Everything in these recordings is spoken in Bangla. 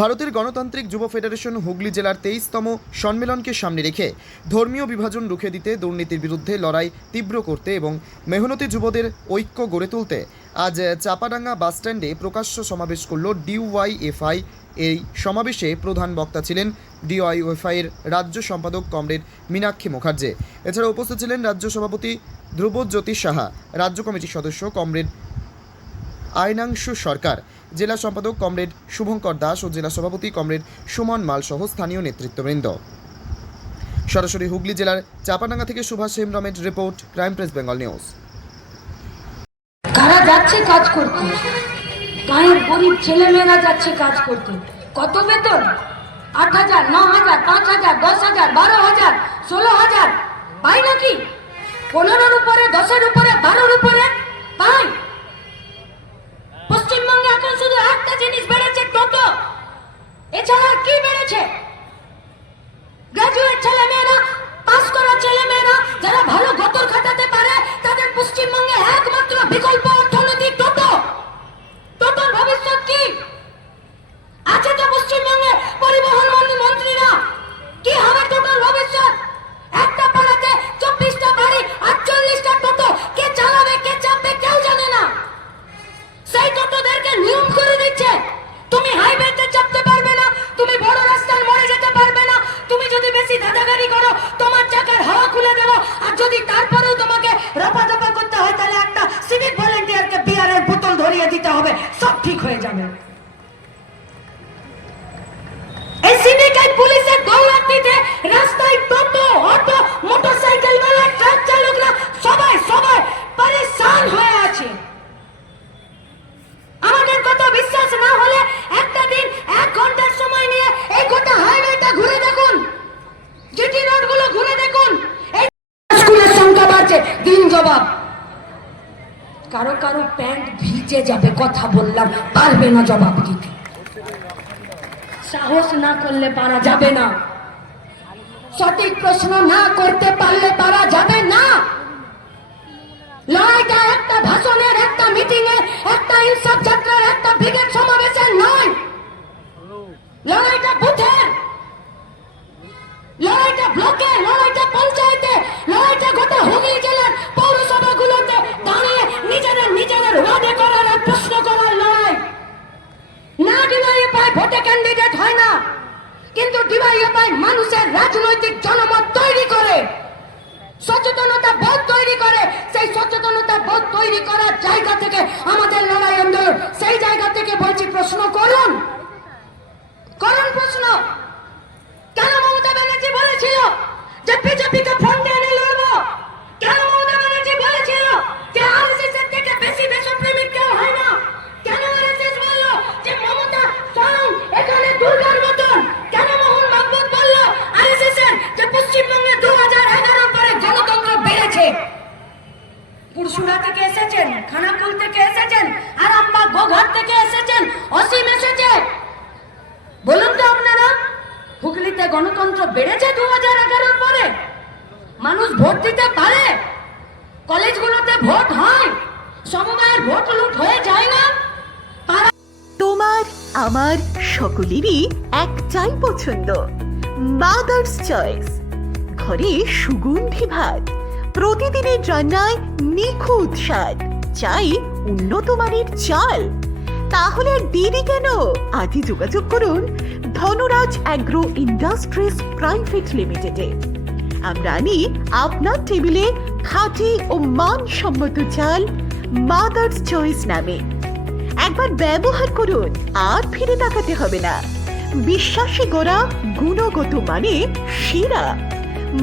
ভারতের গণতান্ত্রিক যুব ফেডারেশন হুগলি জেলার 23তম সম্মেলনকে সামনে রেখে ধর্মীয় বিভাজন রুখে দিতে, দুর্নীতির বিরুদ্ধে লড়াই তীব্র করতে এবং মেহনতি যুবদের ঐক্য গড়ে তুলতে আজ চাপাডাঙ্গা বাসস্ট্যান্ডে প্রকাশ্য সমাবেশ করল ডিওয়াইএফআই। এই সমাবেশে প্রধান বক্তা ছিলেন ডিওয়াইএফআইয়ের রাজ্য সম্পাদক কমরেড মীনাক্ষী মুখার্জি। এছাড়া উপস্থিত ছিলেন রাজ্য সভাপতি ধ্রুবজ্যোতি সাহা, রাজ্য কমিটির সদস্য কমরেড আয়নাংশু সরকার, জেলা সম্পাদক কমরেড শুভঙ্কর দাস ও জেলা সভাপতি কমরেড সুমন মাল সহ স্থানীয় নেতৃত্ববৃন্দ। সরাসরি হুগলি জেলার চাপাডাঙ্গা থেকে সুভাষ হেমব্রমের report, Crime Press Bengal News. কারা যাচ্ছে কাজ করতে? গাঁয়ের গরিব ছেলেমেয়েরা যাচ্ছে কাজ করতে। কত বেতন? 8,000, 9,000, 5,000, 10,000, 12,000, 16,000 পাই নাকি? 15-র উপরে, 10-এর উপরে, 12-র উপরে পাই। পশ্চিমবঙ্গে এখন শুধু একটা জিনিস বেড়েছে, টোটো। এছাড়া কি বেড়েছে? গ্রাজুয়েট ছেলেমেয়েরা, পাস করা ছেলেমেয়েরা যারা ভালো গতর খাটাতে পারে, তাদের পশ্চিমবঙ্গে একমাত্র বিকল্প অর্থনৈতিক টোটো। টোটোর ভবিষ্যৎ কি আছে? তো পশ্চিমবঙ্গে পরিবহন মন্ত্রীরা, কি হবে টোটোর ভবিষ্যৎ? একটা পাড়াতে 24টা বাড়ি, 48টা টোটো। কে চালাবে, কে চাপবে কেউ জানে না। সেই টোটোদেরকে নিয়ম করে দিচ্ছে, তুমি হাইওয়েতে চাপতে পারবে না, তুমি বড় রাস্তায় মরে যেতে পারবে না, তুমি যদি বেশি দাদাগাড়ি করো তোমার চাকার হাওয়া খুলে দেবো, আর যদি তারপরেও তোমাকে রফাদফা করতে হয় তাহলে একটা সিভিক ভলেন্টিয়ারকে বিয়ারের বোতল ধরিয়ে দিতে হবে, সব ঠিক হয়ে যাবে। এই সিভিক এই পুলিশের দৌলতিতে রাস্তায় টোটো, অটো, মোটরসাইকেলওয়ালা, ট্রাক চালকরা সবাই পরেশান হয়ে আছে। আমাদের কথা বিশ্বাস না হলে একটা দিন 1 ঘন্টার সময় নিয়ে এই গোটা হাইওয়েটা ঘুরে দেখুন, জিটি রোডগুলো ঘুরে দেখুন। এই স্কুলের সংখ্যা বাড়ছে, দিন জবাব। কারো কারো প্যান্ট ভিজে যাবে, কথা বললাম, পারবে না জবাব দিতে। সাহস না করলে পারা যাবে না, সঠিক প্রশ্ন না করতে পারলে পারা যাবে না। লড়াইটা একটা ভাষণের, একটা মিটিং এ, একটা ইনসাফ যাত্রার, একটা ব্রিগেড সমাবেশের নয়। লড়াইটা বুথের, লড়াইটা ব্লকে, লড়াইটা পঞ্চায়েতে, লড়াইটা গোটা হুগলি জেলার পৌরসভাগুলোতে দাঁড়িয়ে নিজেদের ওয়ার্ডে করার আর প্রশ্ন করার লড়াই। না ডিওয়াইএফআই ভোটে ক্যান্ডিডেট হয় না, কিন্তু ডিওয়াইএফআই মানুষের রাজনৈতিক জনমত তৈরি করে, সচেতনতা বোধ তৈরি করে। সেই সচেতনতা বোধ তৈরি করার জায়গা থেকে আমাদের লড়াই আন্দোলন। সেই জায়গা থেকে বলছি, প্রশ্ন করুন প্রশ্ন। কেন মমতা ব্যানার্জি বলেছিল যে বিজেপিকে ফ্রন্টে এনে লড়বো? কেন মমতা ব্যানার্জি বলেছিল যে আরএসএস এর থেকে বেশি দেশপ্রেমিক কেউ হয় না? কেন আরএসএস বলল যে মমতা স্বয়ং এখানে দুর্গার মতন? কেন মোহন ভাগবত বলল আরএসএস এর যে পশ্চিমবঙ্গে 2011 পরে গণতন্ত্র বেড়েছে? পুরসুরা থেকে এসেছেন, খানাকুল থেকে এসেছেন, আরামবাগ, গোঘাট থেকে এসেছেন, অসীম এসেছে। বলুন তো আপনারা, হুগলিতে গণতন্ত্র বেড়েছে 2011 পরে? মানুষ ভোট দিতে পারে? কলেজগুলোতে ভোট হয়? সমবায়ের ভোট লুট হয়ে যায় না? তোমার আমার সকলেরই একটাই পছন্দ, মাদার্স চয়েস। ঘরে সুগন্ধি ভাত, প্রতিদিনের রান্নায় নিখুঁত স্বাদ, চাই উন্নত মানের চাল। তাহলে আর দেরি কেন? আজই যোগাযোগ করুন ধনরাজ অ্যাগ্রো ইন্ডাস্ট্রিজ প্রাইভেট লিমিটেডে। আমরা আনি আপনার টেবিলে খাঁটি ও মানসম্মত চাল মাদার্স চয়েস নামে। একবার ব্যবহার করুন, আর ফিরে তাকাতে হবে না। বিশ্বাসী গোড়া, গুণগত মানে সেরা।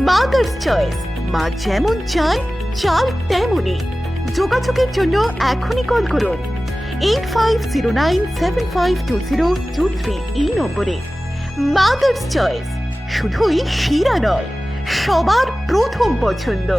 মাদার্স চয়েস, মা যেমন চান চাল তেমনই। যোগাযোগের জন্য এখনই কল করুন 8509752023 এই নম্বরে। মাদার্স চয়েস শুধুই সেরা নয়, সবার প্রথম পছন্দ।